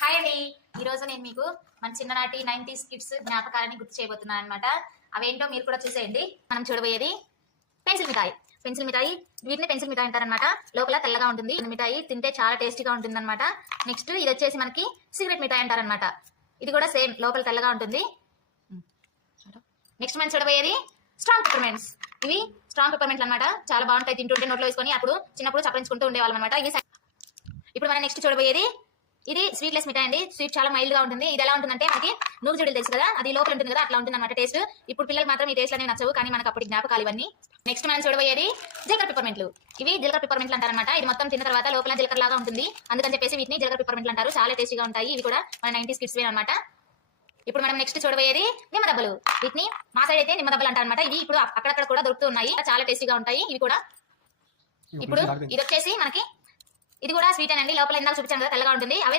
Hi అండి. ఈ రోజు నేను మీకు మన చిన్ననాటి 90s కిడ్స్ జ్ఞాపకాలని గుర్తు చేయబోతున్నాను అనమాట. అవేంటో మీరు కూడా చూసేయండి. మనం చూడబోయేది పెన్సిల్ మిఠాయి. పెన్సిల్ మిఠాయి, వీటిని పెన్సిల్ మిఠాయి అంటారనమాట. లోపల తెల్లగా ఉంటుంది. మిఠాయి తింటే చాలా టేస్టీగా ఉంటుంది అనమాట. నెక్స్ట్ ఇది వచ్చేసి మనకి సిగరెట్ మిఠాయి అంటారనమాట. ఇది కూడా సేమ్, లోపల తెల్లగా ఉంటుంది. నెక్స్ట్ మనం చూడబోయేది స్ట్రాంగ్ పెప్పర్మెంట్స్. ఇవి స్ట్రాంగ్ పెప్పర్మెంట్లు అనమాట. చాలా బాగుంటాయి, తింటుంటే నోట్లో వేసుకొని అప్పుడు చిన్నప్పుడు చప్పరించుకుంటూ ఉండేవాళ్ళం అనమాట. ఇప్పుడు మనం నెక్స్ట్ చూడబోయేది ఇది స్వీట్లెస్ మిఠాయి అండి. స్వీట్ చాలా మైల్డ్ గా ఉంటుంది. ఇది ఎలా ఉంటుందంటే మనకి నూగు జుడులు తెలుసు కదా, అది లోపల ఉంటుంది కదా, అట్లా ఉంటుంది అనమాట టేస్ట్. ఇప్పుడు పిల్లలు మాత్రం ఈ టేస్ట్ అనేవి నచ్చవు, కానీ మనకు అప్పటి జ్ఞాపకాలు ఇవన్నీ. నెక్స్ట్ మనం చూడబోయేది జీలకర్ర పిప్పర్మెంట్లు. ఇవి జీలకర్ర పిప్పర్మెంట్లు అంటారనమాట. ఇది మొత్తం తిన్న తర్వాత లోపల జీలకర్ర లాగా ఉంటుంది, అందుకని చెప్పేసి వీటిని జీలకర్ర పిప్పర్మెంట్లు అంటారు. చాలా టేస్టీగా ఉంటాయి. ఇవి కూడా మన 90s కిడ్స్ అనమాట. ఇప్పుడు మనం నెక్స్ట్ చూడబోయేది నిమ్మ దెబ్బలు. వీటిని మా సైడ్ అయితే నిమ్మ దెబ్బలు అంటారనమాట. ఇవి ఇప్పుడు అక్కడక్కడ కూడా దొరుకుతున్నాయి, చాలా టేస్టీగా ఉంటాయి ఇవి కూడా. ఇప్పుడు ఇది వచ్చేసి మనకి ఇది కూడా స్వీట్ అండి. లోపల ఇందాక చూపించాను కదా, తెల్లగా ఉంటుంది. అవి